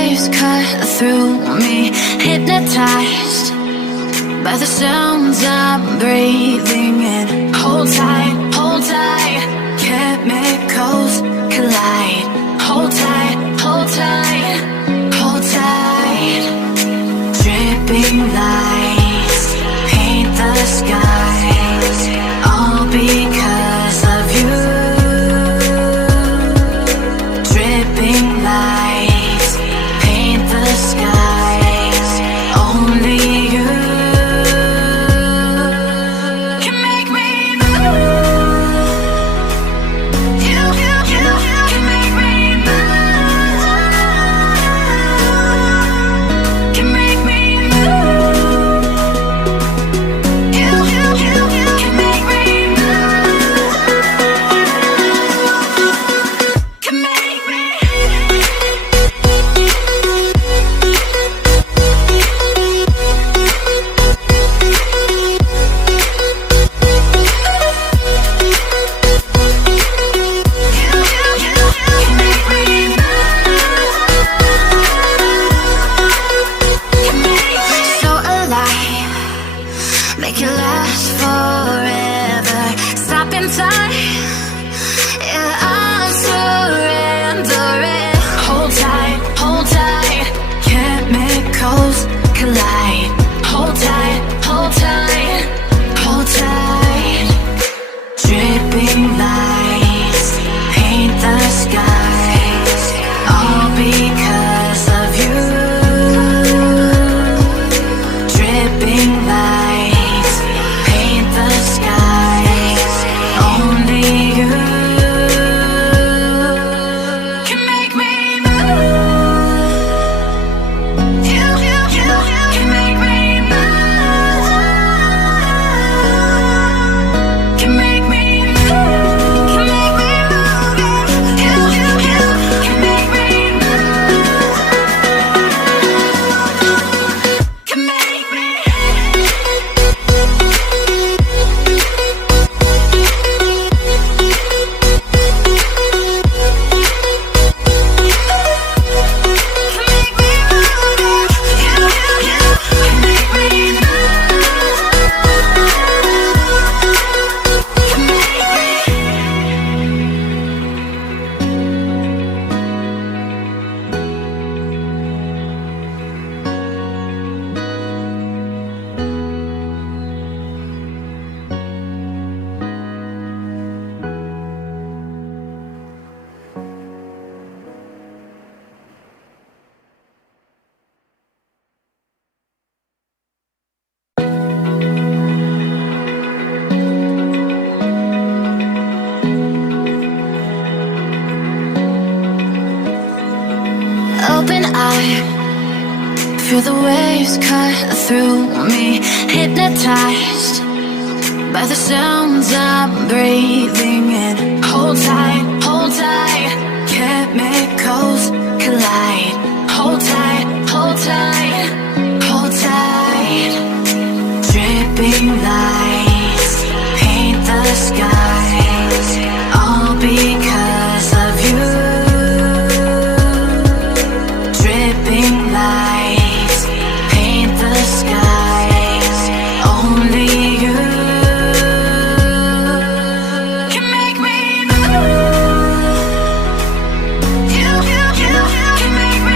waves cut through me, hypnotized by the sounds I'm breathing in. Hold tight, chemicals collide. Hold tight, hold tight, hold tight. Dripping lights paint the skies, all because of you. Dripping lights paint the skies, only you can make me move. You can make me move. Can make me move. You can make me move. Can make me. So alive, make it last forever. Stop in time, yeah, I'm surrendering. Hold tight, chemicals collide. Hold tight, hold tight, hold tight. Dripping lights paint the skies, all because of you. Dripping lights paint the skies, only you can make me move. You can make me move. Can make me move. Can make me move. You can make me move. Can make me. Open eye, feel the waves cut through me, hypnotized by the sounds I'm breathing in. Hold tight, chemicals collide. Hold tight, hold tight, hold tight. Dripping lights paint the skies, all because of you. Dripping lights paint the skies, only you can make me move. You can make me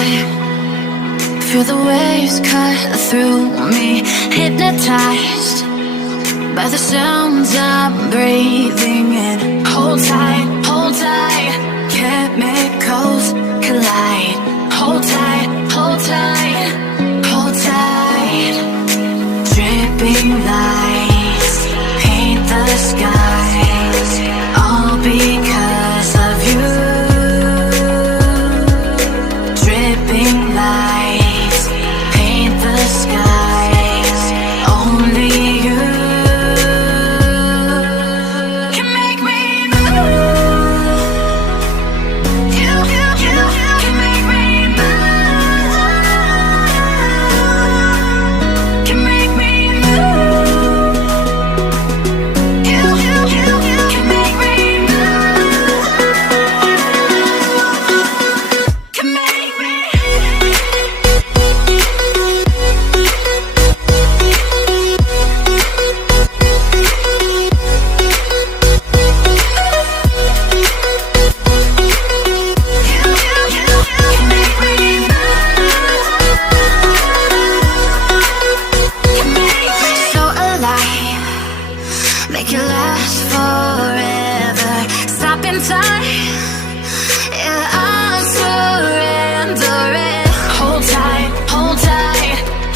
I feel the waves cut through me, hypnotized by the sounds I'm breathing in. Hold tight, chemicals collide. Hold tight, hold tight, hold tight. Dripping lights paint the skies, all because of you. Dripping lights paint the skies, only you can make me move. You can make me move. Can make me move. You can make me move. Can make me. So alive, make it last forever. Stop in time, yeah, I'm surrendering. Hold tight,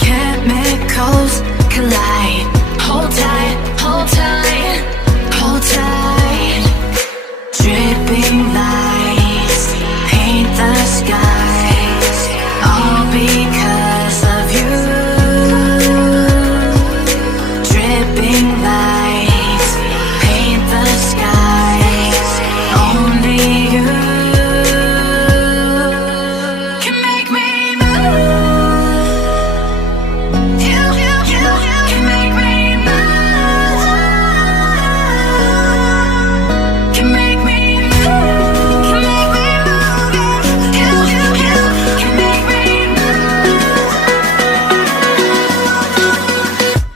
chemicals collide. Hold tight, hold tight, hold tight. Dripping lights paint the skies, all because of you. Dripping lights paint the skies, only you can make me move. You can make me move. Can make me move. Can make me move. You can make me move.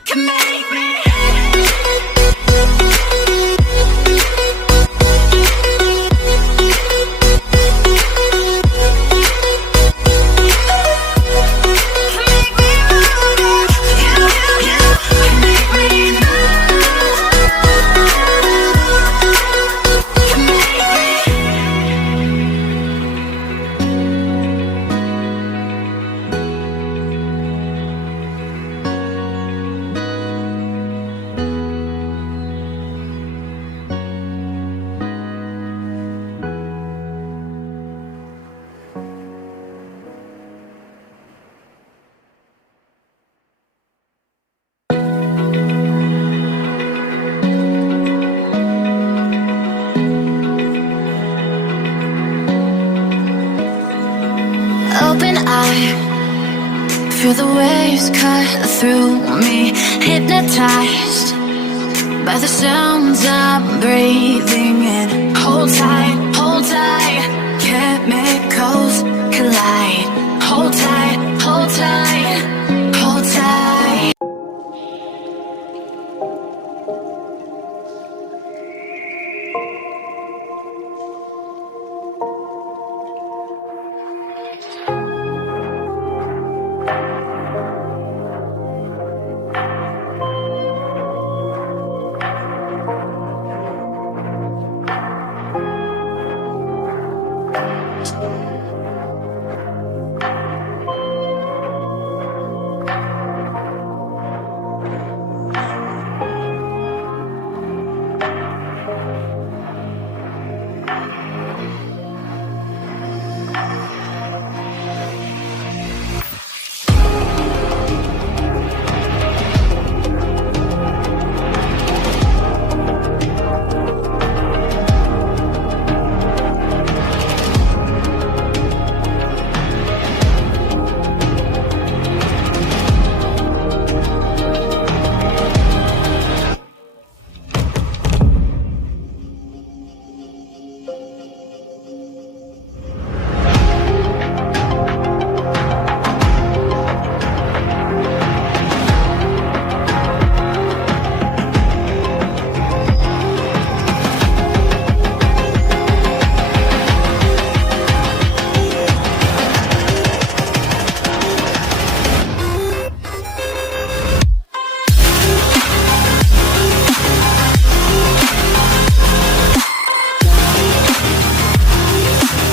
Can make me. Open eye, feel the waves cut through me, hypnotized by the sounds I'm breathing in. Hold tight,